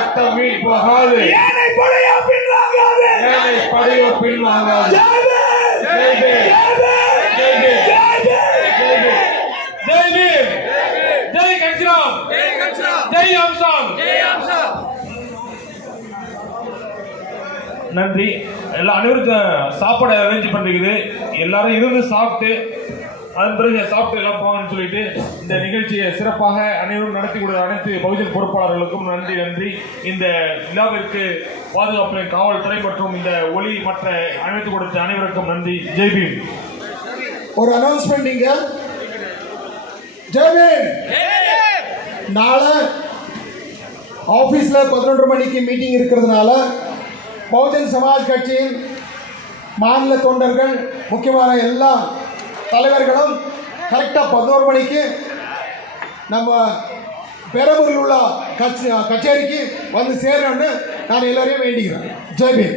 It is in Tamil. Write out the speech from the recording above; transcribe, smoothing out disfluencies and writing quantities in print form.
ரத்தம் வீண் போகாது. ஏனை படையோ பின்வாங்காது. ஏனை படையோ பின்வாங்காது. ஜெய் பீம். ஜெய் பீம். ஜெய் பீம். ஜெய் பீம். ஜெய் பீம். ஜெய் கட்சிராம். ஜெய் ஆம்சாங். நன்றி. அனைவருக்கும் சாப்பாடு அரேஞ்ச் பண்ணிருக்குது. எல்லாரும் இருந்து சாப்பிட்டு அதன் பிறகு சாப்பிட்டு எல்லாம் போகணும்னு சொல்லிட்டு இந்த நிகழ்ச்சியை சிறப்பாக அனைவரும் நடத்தி கொடுத்த அனைத்து பகுஜன் பொறுப்பாளர்களுக்கும் நன்றி. இந்த விழாவிற்கு பாதுகாப்பு காவல்துறை மற்றும் இந்த ஒளி மற்ற அமைத்து கொடுத்த அனைவருக்கும் நன்றி. ஜெய் பீம். ஒரு அனௌன்ஸ்மெண்ட் இங்க. ஜெய் பீம். நாளை ஆபீஸ்ல 11 மணிக்கு மீட்டிங் இருக்கிறதுனால பகுஜன் சமாஜ் கட்சியின் மாநில தொண்டர்கள் முக்கியமான எல்லா தலைவர்களும் கரெக்டாக 11 மணிக்கு நம்ம பெரம்பூரில் உள்ள கச்சேரிக்கு வந்து சேரணும்னு நான் எல்லாரையும் வேண்டிக்கிறேன். ஜெய் பீம்.